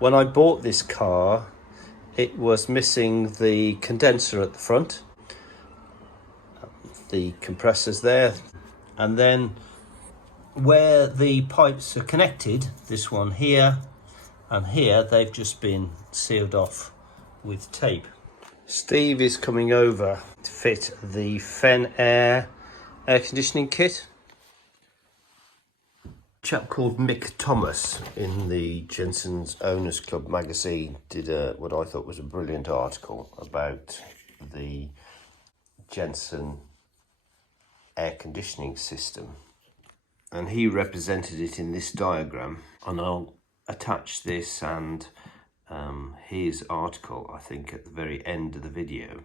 When I bought this car, it was missing the condenser at the front, the compressors there, and then where the pipes are connected, this one here and here, they've just been sealed off with tape. Steve is coming over to fit the Fen air conditioning kit. A chap called Mick Thomas in the Jensen's Owners Club magazine did what I thought was a brilliant article about the Jensen air conditioning system, and he represented it in this diagram, and I'll attach this and his article, I think, at the very end of the video.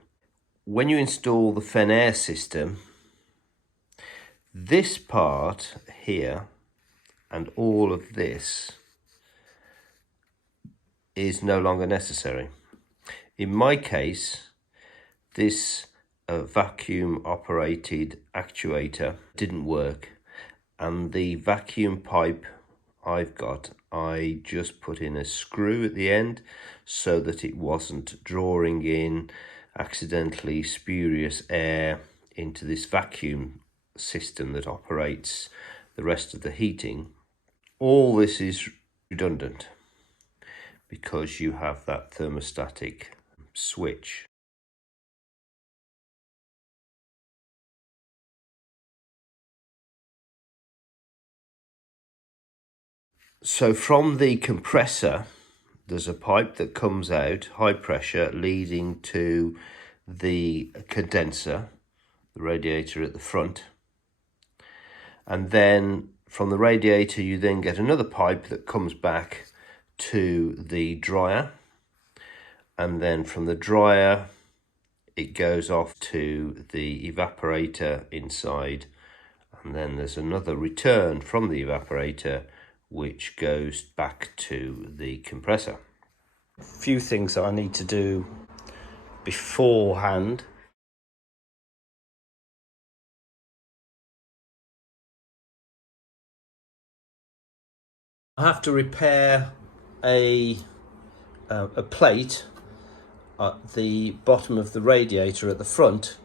When you install the Fen air system, this part here and all of this is no longer necessary. In my case, this vacuum operated actuator didn't work, and the vacuum pipe I've got, I just put in a screw at the end so that it wasn't drawing in accidentally spurious air into this vacuum system that operates the rest of the heating. All this is redundant because you have that thermostatic switch. So from the compressor, there's a pipe that comes out, high pressure, leading to the condenser, the radiator at the front. And then from the radiator, you then get another pipe that comes back to the dryer. And then from the dryer, it goes off to the evaporator inside. And then there's another return from the evaporator which goes back to the compressor. A few things that I need to do beforehand. I have to repair a plate at the bottom of the radiator at the front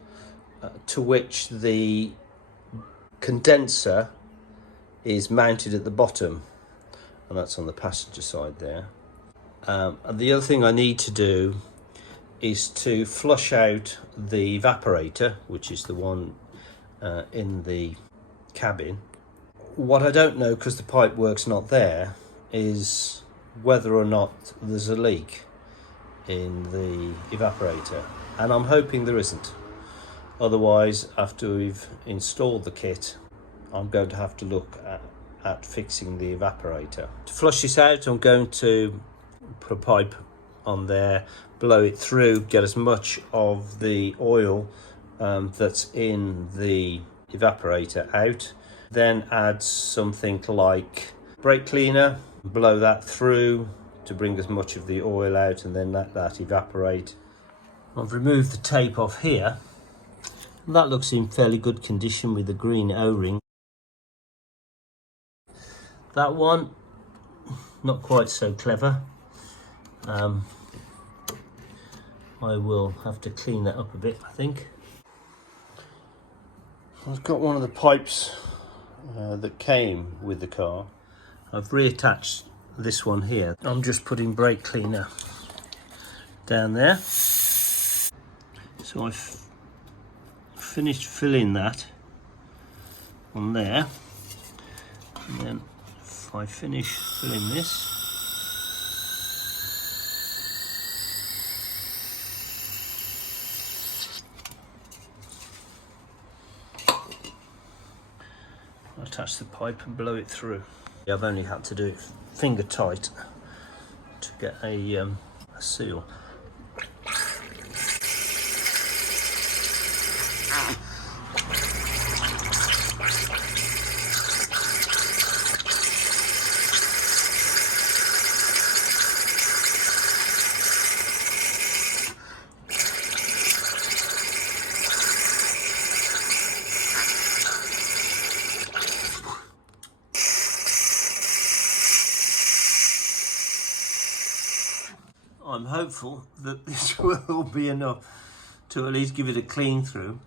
to which the condenser is mounted at the bottom, and that's on the passenger side there. And the other thing I need to do is to flush out the evaporator, which is the one in the cabin. What I don't know, because the pipe work's not there, is whether or not there's a leak in the evaporator, and I'm hoping there isn't. Otherwise, after we've installed the kit, I'm going to have to look at fixing the evaporator. To flush this out, I'm going to put a pipe on there, blow it through, get as much of the oil that's in the evaporator out, then add something like brake cleaner, blow that through to bring as much of the oil out, and then let that evaporate. I've removed the tape off here. That looks in fairly good condition with the green O-ring. That one, not quite so clever. I will have to clean that up a bit, I think. I've got one of the pipes that came with the car. I've reattached this one here. I'm just putting brake cleaner down there. So I've finished filling that on there. And then if I finish filling this, I'll attach the pipe and blow it through. I've only had to do it finger tight to get a seal. I'm hopeful that this will be enough to at least give it a clean through.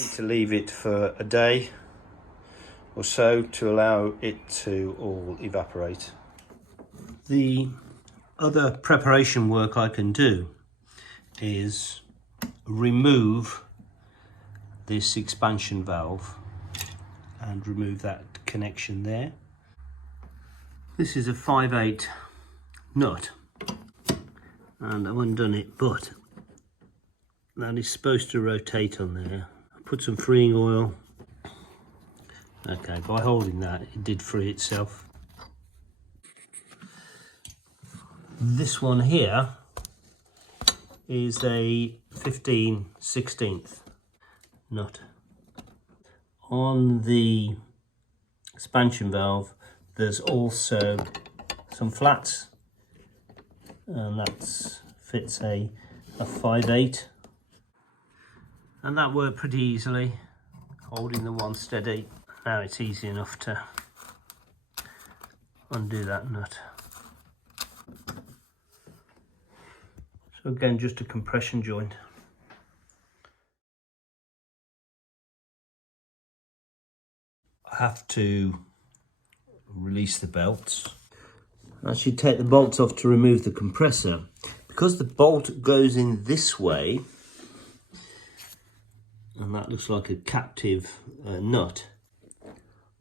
Need to leave it for a day or so to allow it to all evaporate. The other preparation work I can do is remove this expansion valve and remove that connection there. This is a 5/8 nut and I've undone it, but that is supposed to rotate on there. I put some freeing oil. Okay, by holding that it did free itself. This one here is a 15/16 nut. On the expansion valve there's also some flats, and that fits a 5/8, and that worked pretty easily, holding the one steady. Now it's easy enough to undo that nut. So again, just a compression joint. I have to release the belts. As you take the bolts off to remove the compressor, because the bolt goes in this way, and that looks like a captive nut,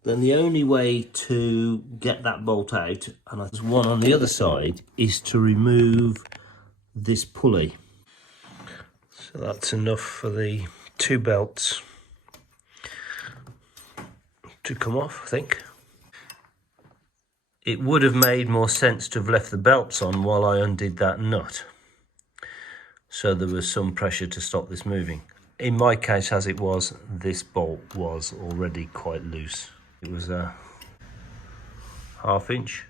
then the only way to get that bolt out, and there's one on the other side, is to remove this pulley. So that's enough for the two belts to come off, I think. It would have made more sense to have left the belts on while I undid that nut, so there was some pressure to stop this moving. In my case, as it was, this bolt was already quite loose. It was a 1/2 inch.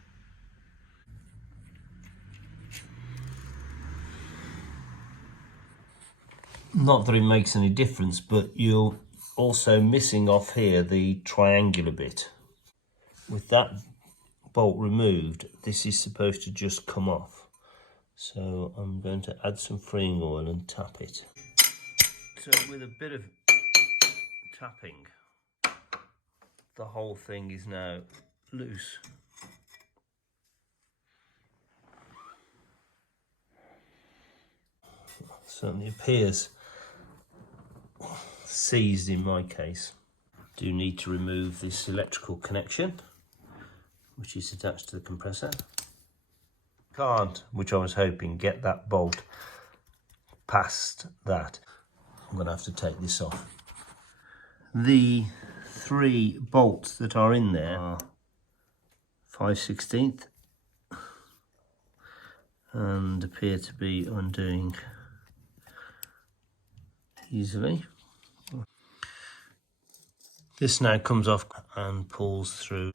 Not that it makes any difference, but you're also missing off here the triangular bit. With that bolt removed, this is supposed to just come off. So I'm going to add some freeing oil and tap it. So with a bit of tapping, the whole thing is now loose. Certainly appears seized in my case. Do need to remove this electrical connection, which is attached to the compressor. Can't, which I was hoping, get that bolt past that. I'm going to have to take this off. The 3 bolts that are in there are 5/16 and appear to be undoing easily. This now comes off and pulls through.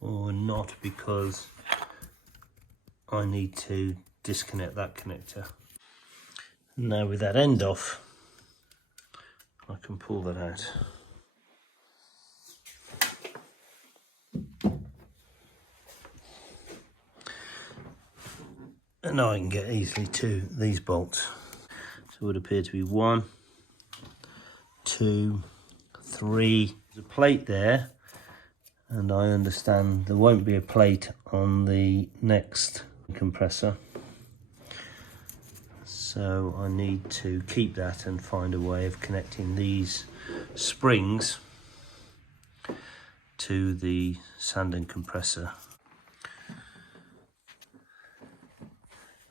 Or not, because I need to disconnect that connector. Now with that end off, I can pull that out. And now I can get easily to these bolts. So it would appear to be 1, 2, 3. There's a plate there, and I understand there won't be a plate on the next compressor. So I need to keep that and find a way of connecting these springs to the sanding compressor.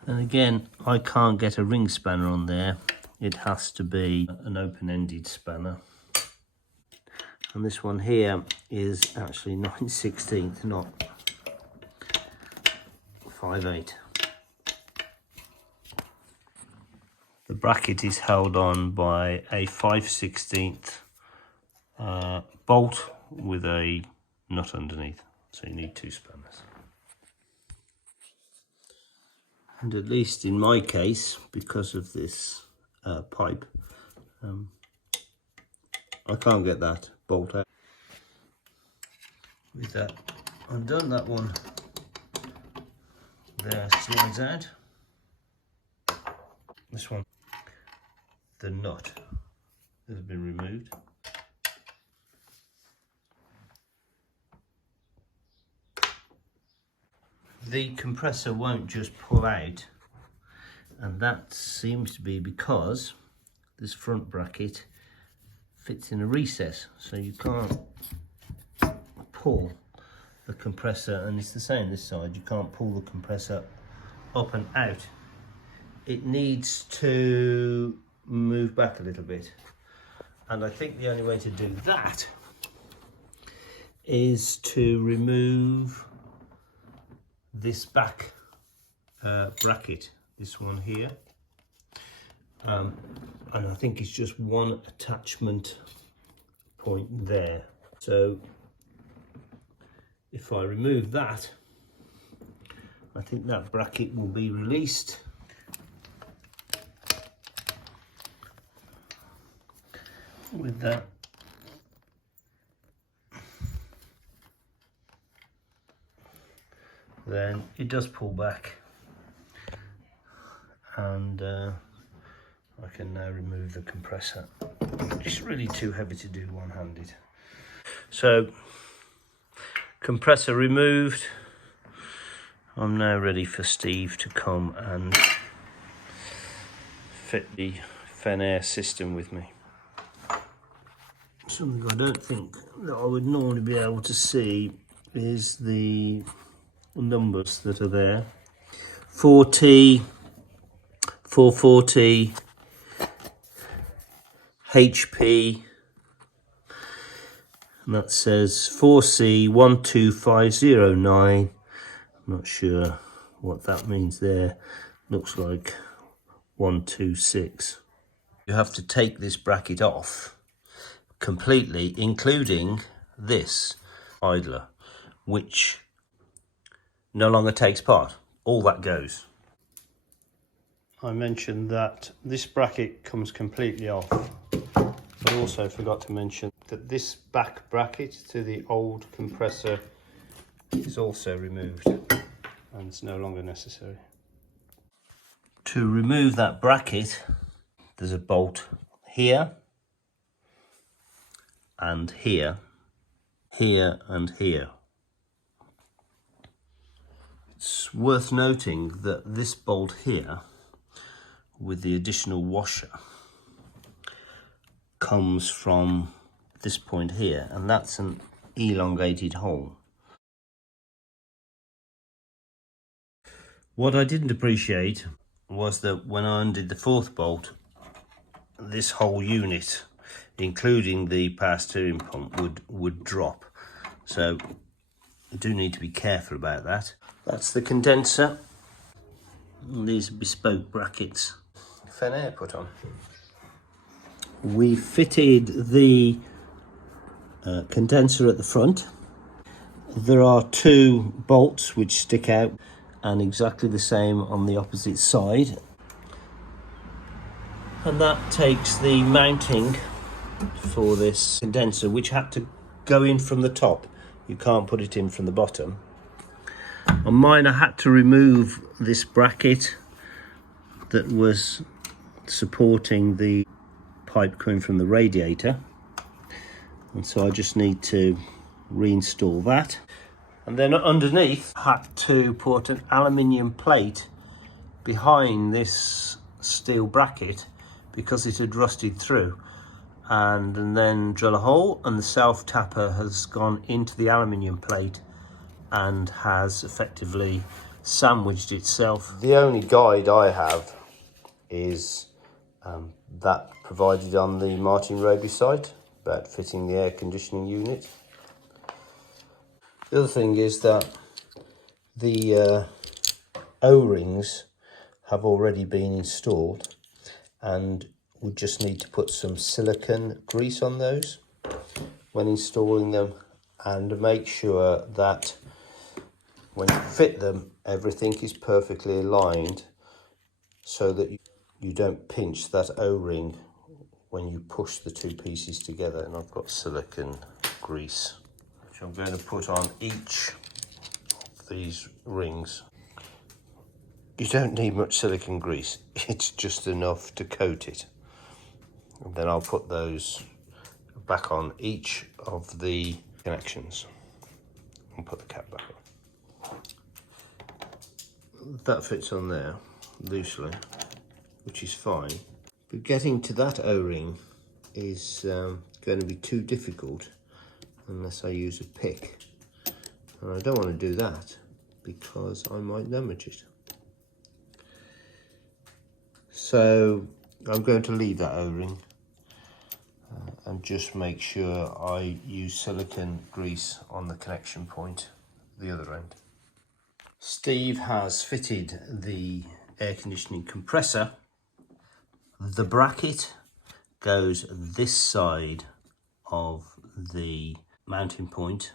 And again, I can't get a ring spanner on there. It has to be an open-ended spanner. And this one here is actually 9/16, not 5/8. The bracket is held on by a 5/16 bolt with a nut underneath. So you need 2 spanners. And at least in my case, because of this pipe, I can't get that bolt out. With that undone, that one there slides out. This one, the nut has been removed. The compressor won't just pull out, and that seems to be because this front bracket fits in a recess, so you can't pull the compressor, and it's the same this side, you can't pull the compressor up and out. It needs to move back a little bit, and I think the only way to do that is to remove this back bracket, this one here, and I think it's just one attachment point there. So if I remove that, I think that bracket will be released. With that, then it does pull back, and I can now remove the compressor. It's really too heavy to do one-handed. So, compressor removed. I'm now ready for Steve to come and fit the Fenair system with me. Something I don't think that I would normally be able to see is the numbers that are there. 4T, 440, HP, and that says 4C 12509. I'm not sure what that means there. Looks like 126. You have to take this bracket off completely, including this idler, which no longer takes part. All that goes. I mentioned that this bracket comes completely off, but also forgot to mention that this back bracket to the old compressor is also removed, and it's no longer necessary. To remove that bracket, there's a bolt here and here, here and here. It's worth noting that this bolt here, with the additional washer, comes from this point here, and that's an elongated hole. What I didn't appreciate was that when I undid the fourth bolt, this whole unit, including the power steering pump, would drop. So I do need to be careful about that. That's the condenser. And these bespoke brackets Fenair put on. We fitted the condenser at the front. There are two bolts which stick out, and exactly the same on the opposite side. And that takes the mounting for this condenser, which had to go in from the top. You can't put it in from the bottom. On mine, I had to remove this bracket that was supporting the pipe coming from the radiator, and so I just need to reinstall that. And then underneath, I had to put an aluminium plate behind this steel bracket because it had rusted through, and then drill a hole, and the self tapper has gone into the aluminium plate and has effectively sandwiched itself. The only guide I have is that provided on the Martin Roby site about fitting the air conditioning unit. The other thing is that the O-rings have already been installed, and we just need to put some silicone grease on those when installing them, and make sure that when you fit them, everything is perfectly aligned so that you don't pinch that O-ring when you push the two pieces together. And I've got silicone grease, which I'm going to put on each of these rings. You don't need much silicone grease, it's just enough to coat it. And then I'll put those back on each of the connections and put the cap back on. That fits on there loosely, which is fine. But getting to that O-ring is going to be too difficult unless I use a pick. And I don't want to do that because I might damage it. So I'm going to leave that O-ring and just make sure I use silicone grease on the connection point at the other end. Steve has fitted the air conditioning compressor. The bracket goes this side of the mounting point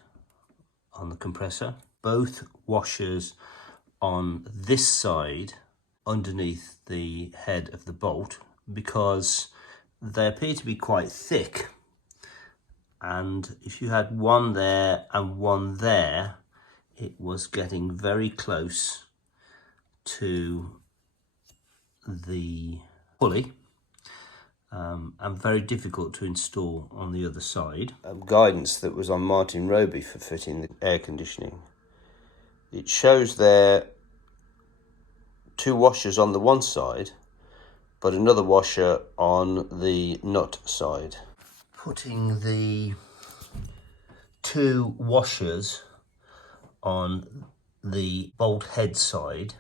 on the compressor. Both washers on this side underneath the head of the bolt, because they appear to be quite thick, and if you had one there and one there, it was getting very close to the pulley and very difficult to install on the other side. Guidance that was on Martin Roby for fitting the air conditioning. It shows there two washers on the one side, but another washer on the nut side. Putting the two washers on the bolt head side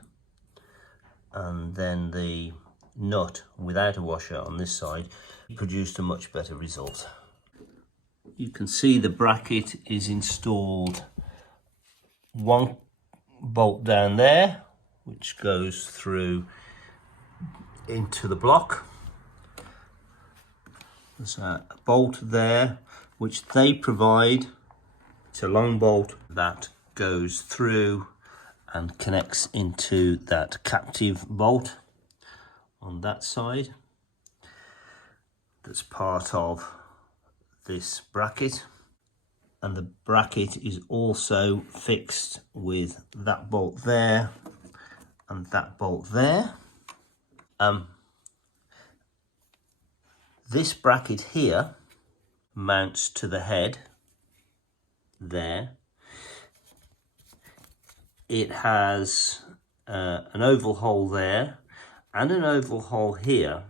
and then the nut without a washer on this side produced a much better result. You can see the bracket is installed, one bolt down there which goes through into the block. There's a bolt there which they provide. It's a long bolt that goes through and connects into that captive bolt on that side. That's part of this bracket, and the bracket is also fixed with that bolt there and that bolt there. This bracket here mounts to the head there. It has an oval hole there and an oval hole here,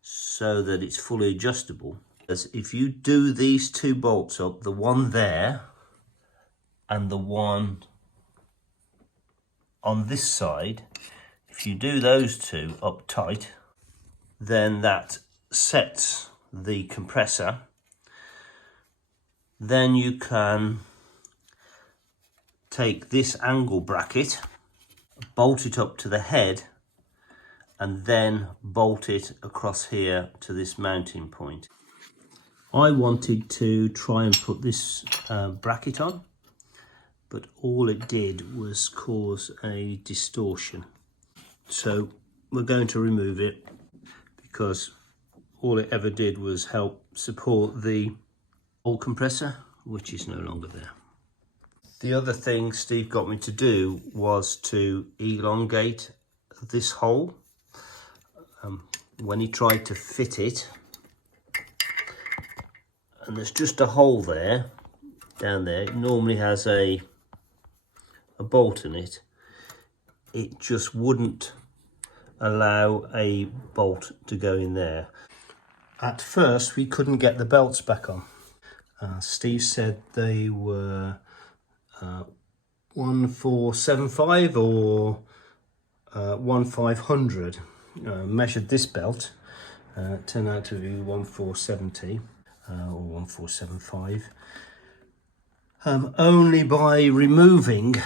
so that it's fully adjustable. As if you do these two bolts up, the one there and the one on this side, if you do those two up tight, then that sets the compressor. Then you can take this angle bracket, bolt it up to the head, and then bolt it across here to this mounting point. I wanted to try and put this bracket on, but all it did was cause a distortion. So we're going to remove it, because all it ever did was help support the old compressor, which is no longer there. The other thing Steve got me to do was to elongate this hole. When he tried to fit it, and there's just a hole there, down there, it normally has a bolt in it. It just wouldn't allow a bolt to go in there. At first we couldn't get the belts back on. Steve said they were 1475 or 1500. Measured this belt, turned out to be 1470 or 1475. Only by removing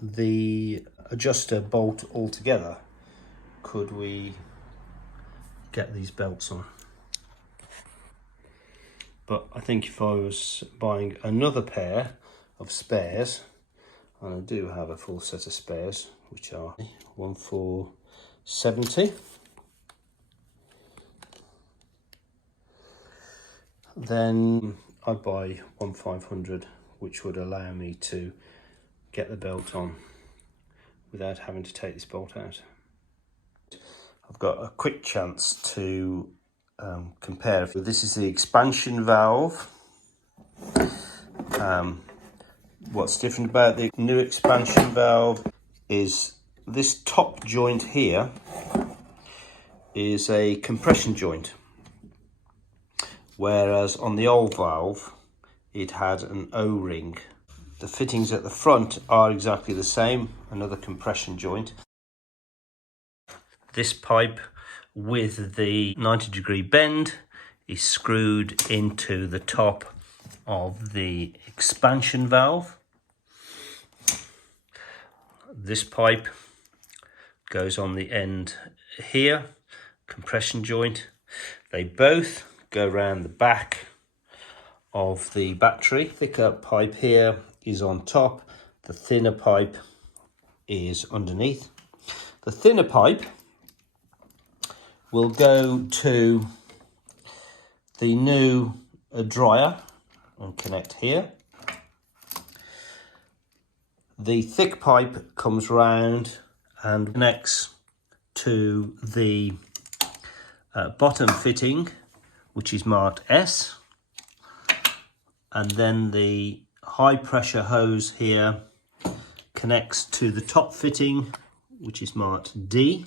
the adjuster bolt altogether could we get these belts on. But I think if I was buying another pair of spares, and I do have a full set of spares, which are 1470 70. Then I'd buy 1/500, which would allow me to get the belt on without having to take this bolt out. I've got a quick chance to compare. This is the expansion valve. What's different about the new expansion valve is this top joint here is a compression joint, whereas on the old valve it had an O-ring. The fittings at the front are exactly the same, another compression joint. This pipe with the 90-degree bend is screwed into the top of the expansion valve. This pipe goes on the end here, compression joint. They both go around the back of the battery. Thicker pipe here is on top, the thinner pipe is underneath. The thinner pipe will go to the new dryer and connect here. The thick pipe comes round and connects to the bottom fitting, which is marked S, and then the high pressure hose here connects to the top fitting, which is marked D.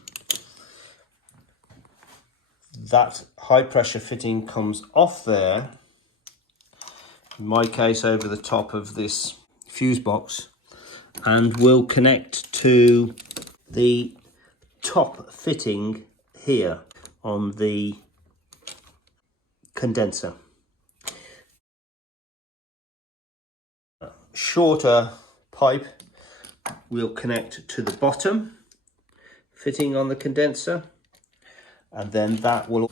That high pressure fitting comes off there, in my case over the top of this fuse box, and will connect to the top fitting here on the condenser. Shorter pipe will connect to the bottom fitting on the condenser, and then that will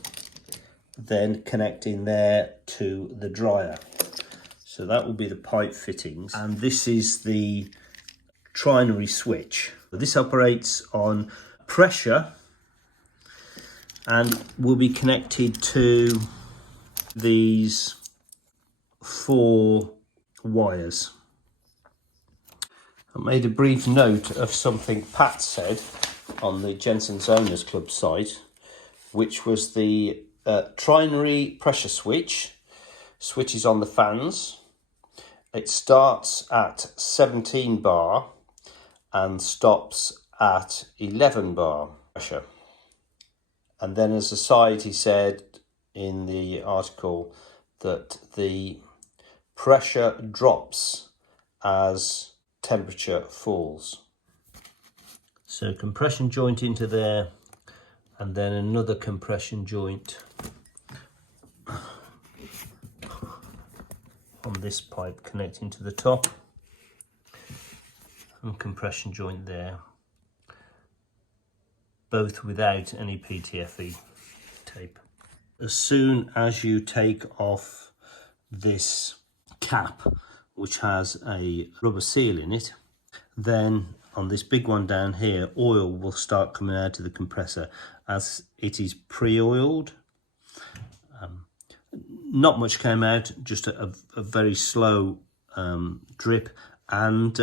then connect in there to the dryer. So that will be the pipe fittings, and this is the trinary switch. This operates on pressure and will be connected to these 4 wires. I made a brief note of something Pat said on the Jensen's Owners Club site, which was the trinary pressure switch switches on the fans. It starts at 17 bar and stops at 11 bar pressure. And then as a side, he said in the article that the pressure drops as temperature falls. So compression joint into there, and then another compression joint on this pipe connecting to the top, and compression joint there, both without any PTFE tape. As soon as you take off this cap, which has a rubber seal in it, then on this big one down here, oil will start coming out of the compressor as it is pre-oiled. Not much came out, just a very slow drip, and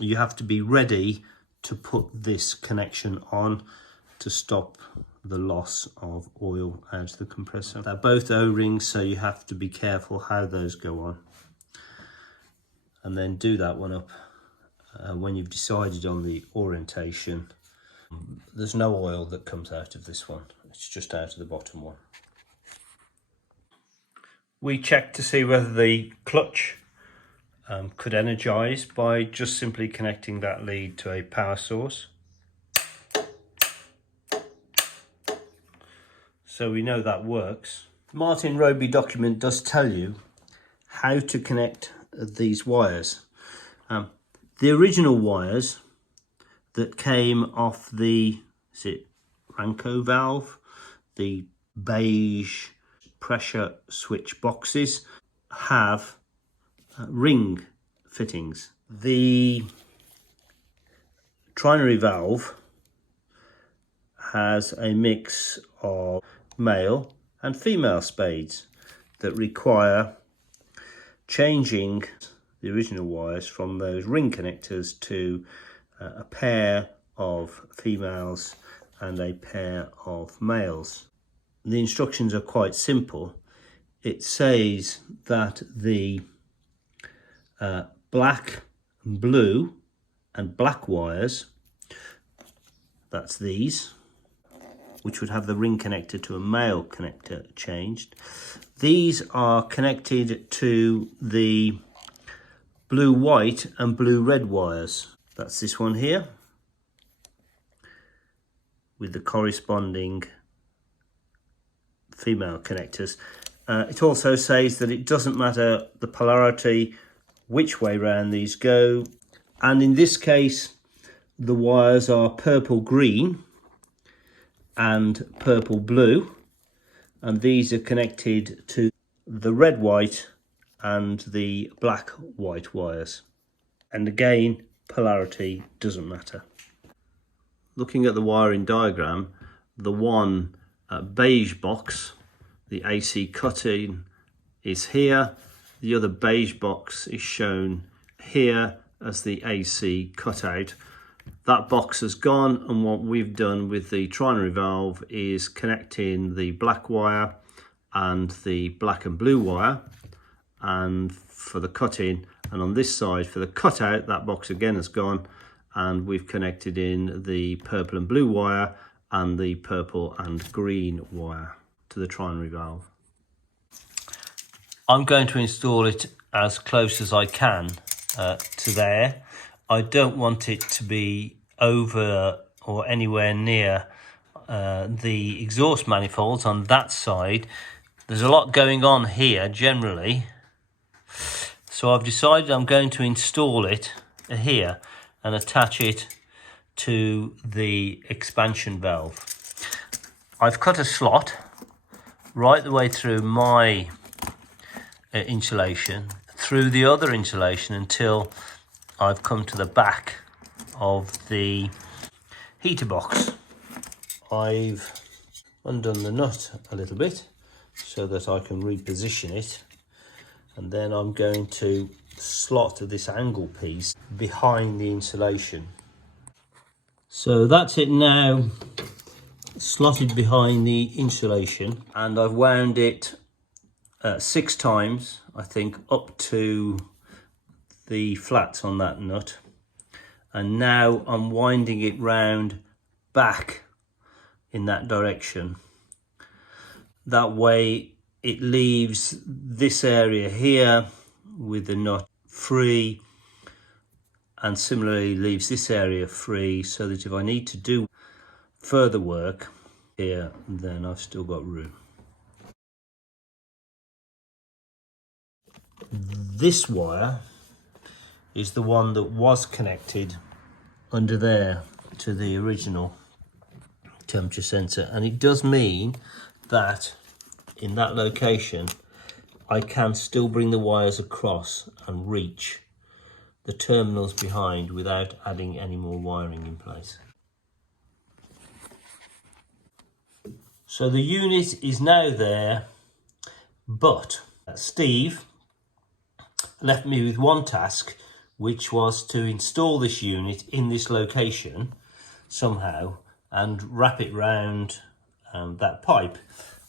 you have to be ready to put this connection on to stop the loss of oil out of the compressor. They're both O-rings, so you have to be careful how those go on. And then do that one up when you've decided on the orientation. There's no oil that comes out of this one, it's just out of the bottom one. We checked to see whether the clutch could energize by just simply connecting that lead to a power source. So we know that works. Martin Roby document does tell you how to connect these wires. The original wires that came off the, is it Ranco valve, the beige pressure switch boxes, have ring fittings. The trinary valve has a mix of male and female spades that require changing the original wires from those ring connectors to a pair of females and a pair of males. The instructions are quite simple. It says that the black, blue and black wires, that's these, which would have the ring connector to a male connector changed. These are connected to the blue white and blue red wires. That's this one here with the corresponding female connectors. It also says that it doesn't matter the polarity, which way round these go, and in this case the wires are purple green and purple blue, and these are connected to the red white and the black white wires, and again polarity doesn't matter. Looking at the wiring diagram, the one beige box, the AC cut-in, is here. The other beige box is shown here as the AC cutout. That box has gone, and what we've done with the trinary valve is connecting the black wire and the black and blue wire, and for the cut-in, and on this side for the cutout, that box again has gone, and we've connected in the purple and blue wire and the purple and green wire to the trinary valve. I'm going to install it as close as I can to there. I don't want it to be over or anywhere near the exhaust manifolds on that side. There's a lot going on here generally, so I've decided I'm going to install it here and attach it to the expansion valve. I've cut a slot right the way through my insulation, through the other insulation, until I've come to the back of the heater box. I've undone the nut a little bit so that I can reposition it, and then I'm going to slot this angle piece behind the insulation. So that's it now, slotted behind the insulation, and I've wound it 6 times, I think, up to the flats on that nut, and now I'm winding it round back in that direction. That way it leaves this area here with the nut free, and similarly leaves this area free, so that if I need to do further work here, then I've still got room. This wire is the one that was connected under there to the original temperature sensor, and it does mean that in that location I can still bring the wires across and reach the terminals behind without adding any more wiring in place. So the unit is now there, but Steve left me with one task, which was to install this unit in this location somehow and wrap it round that pipe.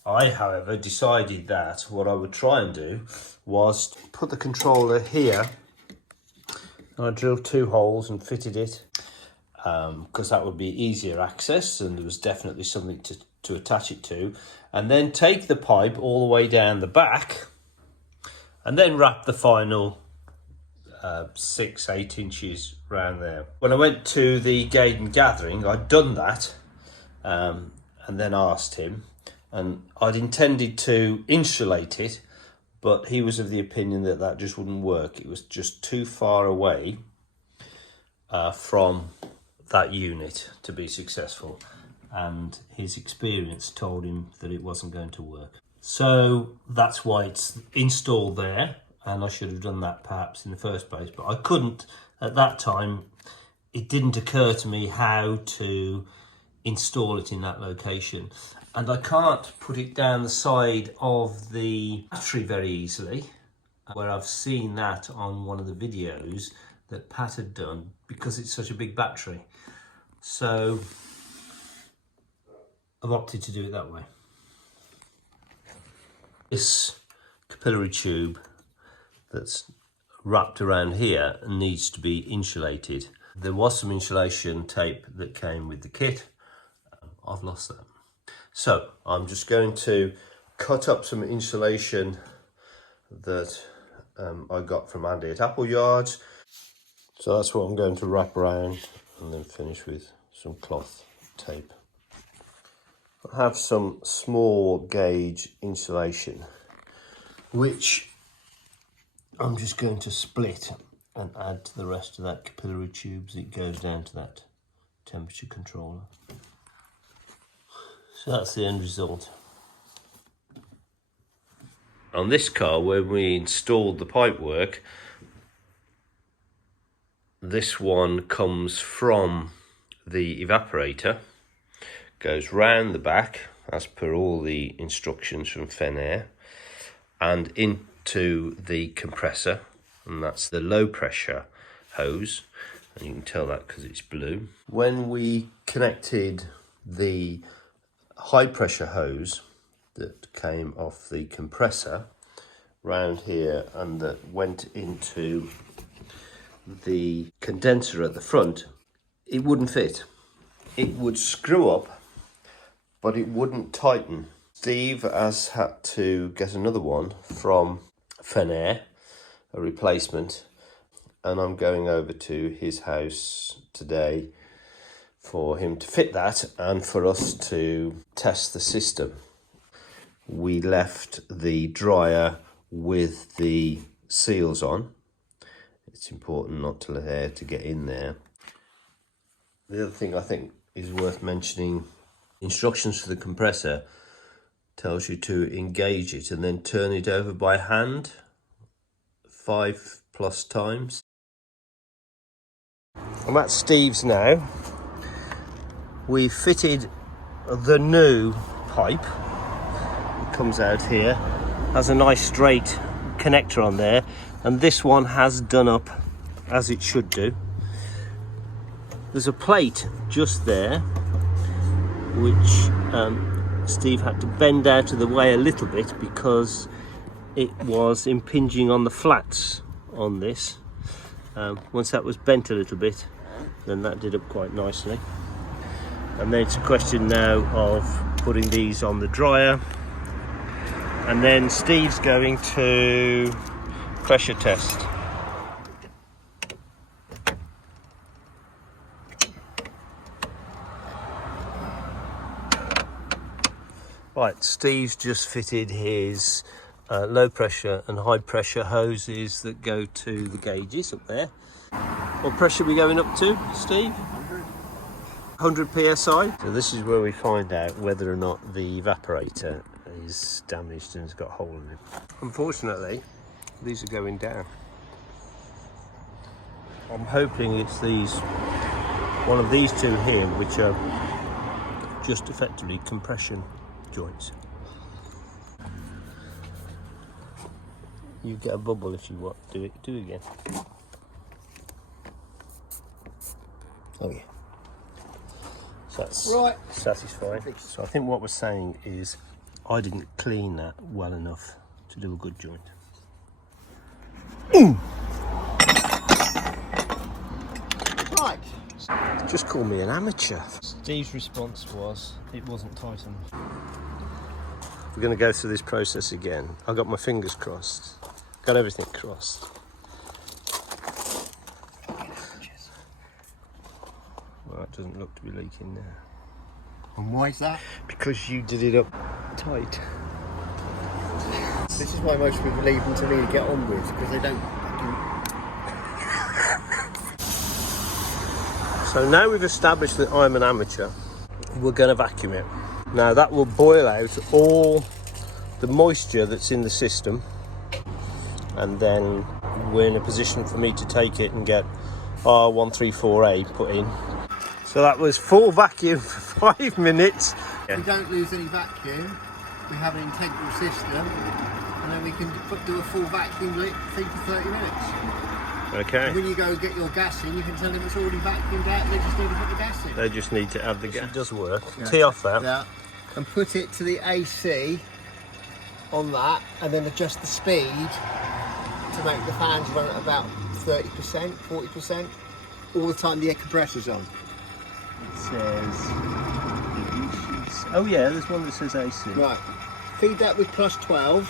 I, however, decided that what I would try and do was put the controller here, and I drilled 2 holes and fitted it because that would be easier access, and there was definitely something to attach it to, and then take the pipe all the way down the back and then wrap the final 6-8 inches round there. When I went to the Gaydon gathering, I'd done that and then asked him, and I'd intended to insulate it, but he was of the opinion that that just wouldn't work. It was just too far away from that unit to be successful, and his experience told him that it wasn't going to work. So that's why it's installed there, and I should have done that perhaps in the first place, but I couldn't at that time. It didn't occur to me how to install it in that location. And I can't put it down the side of the battery very easily, where I've seen that on one of the videos that Pat had done, because it's such a big battery. So I've opted to do it that way. This capillary tube that's wrapped around here needs to be insulated. There was some insulation tape that came with the kit. I've lost that. So I'm just going to cut up some insulation that I got from Andy at Apple Yards. So that's what I'm going to wrap around and then finish with some cloth tape. I have some small gauge insulation, which I'm just going to split and add to the rest of that capillary tube as it goes down to that temperature controller. So that's the end result. On this car, when we installed the pipework, this one comes from the evaporator, goes round the back as per all the instructions from Fenair, and into the compressor, and that's the low pressure hose, and you can tell that because it's blue. When we connected the high pressure hose that came off the compressor round here and that went into the condenser at the front, it wouldn't fit. It would screw up, but it wouldn't tighten. Steve has had to get another one from Fenair, a replacement, and I'm going over to his house today for him to fit that and for us to test the system. We left the dryer with the seals on. It's important not to let air to get in there. The other thing I think is worth mentioning, instructions for the compressor tells you to engage it and then turn it over by hand 5+ times. I'm at Steve's now. We fitted the new pipe. It comes out here, has a nice straight connector on there, and this one has done up as it should do. There's a plate just there which Steve had to bend out of the way a little bit because it was impinging on the flats on this. Once that was bent a little bit, then that did up quite nicely. And then it's a question now of putting these on the dryer, and then Steve's going to pressure test. Right, Steve's just fitted his low pressure and high pressure hoses that go to the gauges up there. What pressure are we going up to, Steve? 100 psi. So this is where we find out whether or not the evaporator is damaged and has got a hole in it. Unfortunately, these are going down. I'm hoping it's one of these two here, which are just effectively compression joints. You get a bubble if you want. Do it again. Oh yeah. So that's right. Satisfying. So I think what we're saying is I didn't clean that well enough to do a good joint. Right. Just call me an amateur. Steve's response was it wasn't tight enough. We're going to go through this process again. I got my fingers crossed. Got everything crossed. Well, it doesn't look to be leaking now. And why is that? Because you did it up tight. This is why most people leave them to me to get on with, because they don't So now we've established that I'm an amateur, we're going to vacuum it. Now that will boil out all the moisture that's in the system, and then we're in a position for me to take it and get R134A put in. So that was full vacuum for 5 minutes. If we don't lose any vacuum, we have an integral system, and then we can do a full vacuum thing for 30 minutes. Okay. And when you go get your gas in, you can tell them it's already vacuumed out, they just need to put the gas in. They just need to add the gas. It does work. Yeah. Tee off that. Yeah. And put it to the AC on that, and then adjust the speed to make the fans run at about 30%, 40%, all the time the air compressor's on. It says... Oh yeah, there's one that says AC. Right. Feed that with plus 12.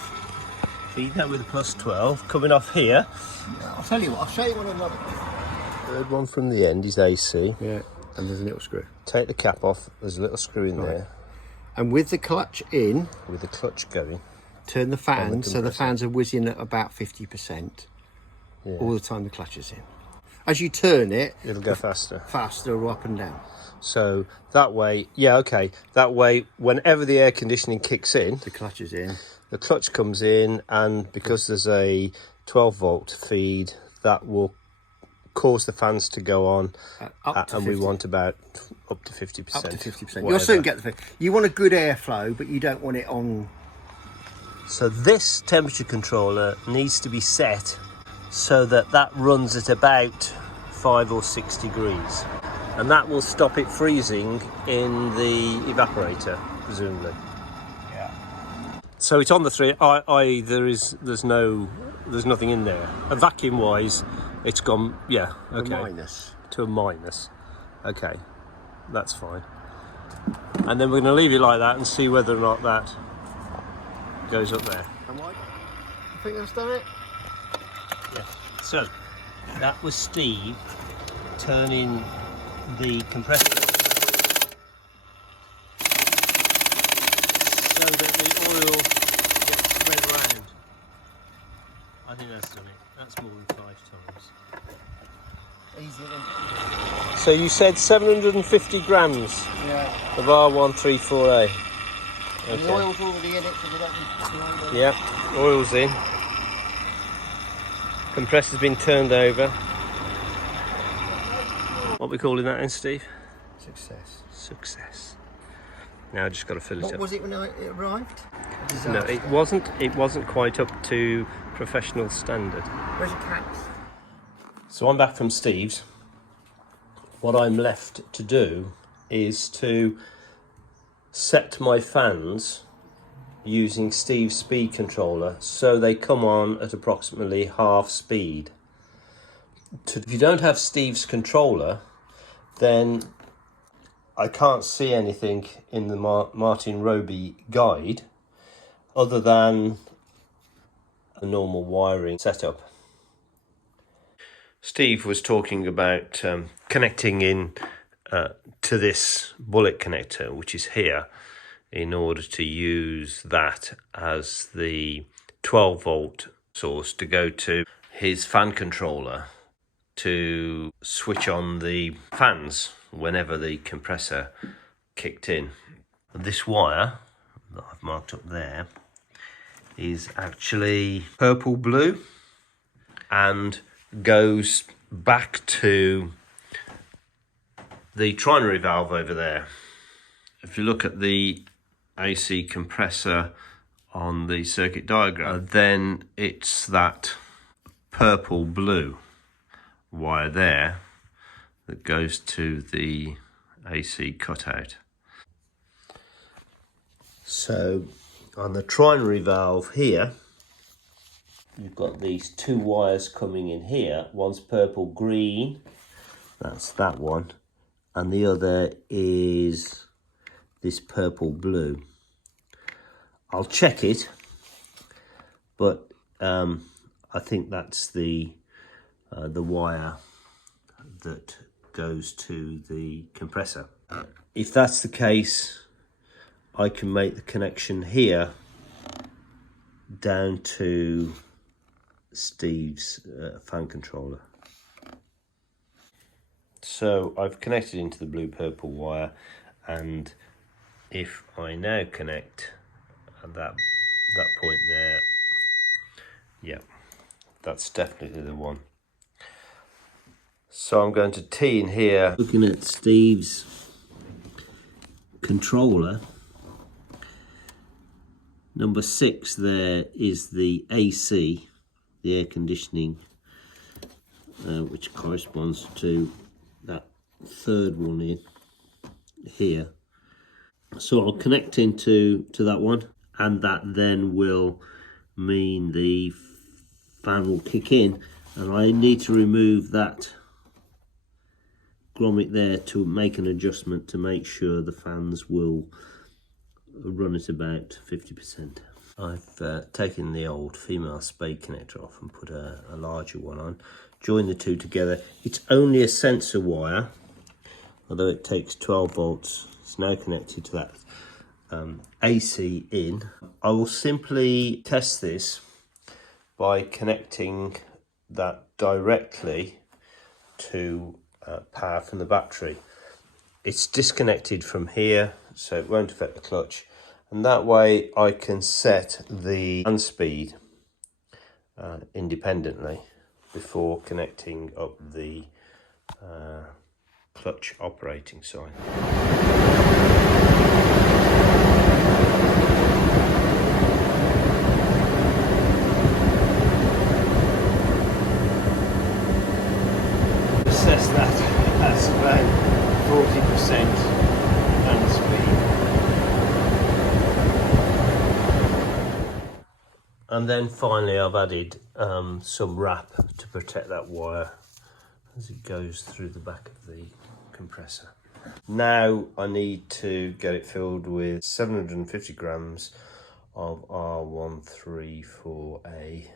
Feed that with a plus 12. Coming off here. I'll tell you what, I'll show you one another. Third one from the end is AC. Yeah, and there's a little screw. Take the cap off. There's a little screw in there. And with the clutch in, with the clutch going, turn the fan so the fans are whizzing at about 50%. Yeah. All the time the clutch is in. As you turn it, it'll go faster. Faster or up and down. So that way, yeah, okay. That way, whenever the air conditioning kicks in, the clutch is in. The clutch comes in, and because there's a 12-volt feed, that will cause the fans to go on, and we want about up to 50%. Up to 50%. You'll soon get the. You want a good airflow, but you don't want it on. So this temperature controller needs to be set so that that runs at about 5 or 6 degrees, and that will stop it freezing in the evaporator, presumably. Yeah. So it's on the 3. There's nothing in there. And vacuum wise, it's gone. Yeah. Okay. A minus. To a minus. Okay, that's fine. And then we're going to leave it like that and see whether or not that goes up there. You think that's done it? Yeah. So that was Steve turning the compressor so that the oil gets spread around. I think that's done it. That's more than 5 times. Easier than. So you said 750 grams of R134A. Okay. And the oil's already in it, so we don't need to. Yeah, oil's in. Compressor's been turned over. What are we calling that then, Steve? Success. Success. Now I just got to fill it up. What was it when it arrived? No, it wasn't. It wasn't quite up to professional standard. Where's your caps? So I'm back from Steve's. What I'm left to do is to set my fans using Steve's speed controller so they come on at approximately half speed. If you don't have Steve's controller, then I can't see anything in the Martin Roby guide other than a normal wiring setup. Steve was talking about connecting in to this bullet connector, which is here, in order to use that as the 12-volt source to go to his fan controller to switch on the fans whenever the compressor kicked in. This wire that I've marked up there is actually purple blue and goes back to the trinary valve over there. If you look at the AC compressor on the circuit diagram, then it's that purple blue wire there that goes to the AC cutout. So on the trinary valve here, you've got these 2 wires coming in here. One's purple green, that's that one, and the other is this purple blue. I'll check it, but I think that's the wire that goes to the compressor. If that's the case, I can make the connection here down to Steve's fan controller. So I've connected into the blue-purple wire, and if I now connect at that point there, yeah, that's definitely the one. So I'm going to tee in here. Looking at Steve's controller, number 6 there is the AC, the air conditioning, which corresponds to that third one in here. So I'll connect into that one, and that then will mean the fan will kick in, and I need to remove that grommet there to make an adjustment to make sure the fans will run at about 50%. I've taken the old female spade connector off and put a larger one on, joined the two together. It's only a sensor wire, although it takes 12 volts. It's now connected to that AC in. I will simply test this by connecting that directly to power from the battery. It's disconnected from here, so it won't affect the clutch, and that way I can set the fan speed independently before connecting up the clutch operating side. Assess that that's about 40% fan speed. And then finally I've added some wrap to protect that wire as it goes through the back of the compressor. Now I need to get it filled with 750 grams of R134A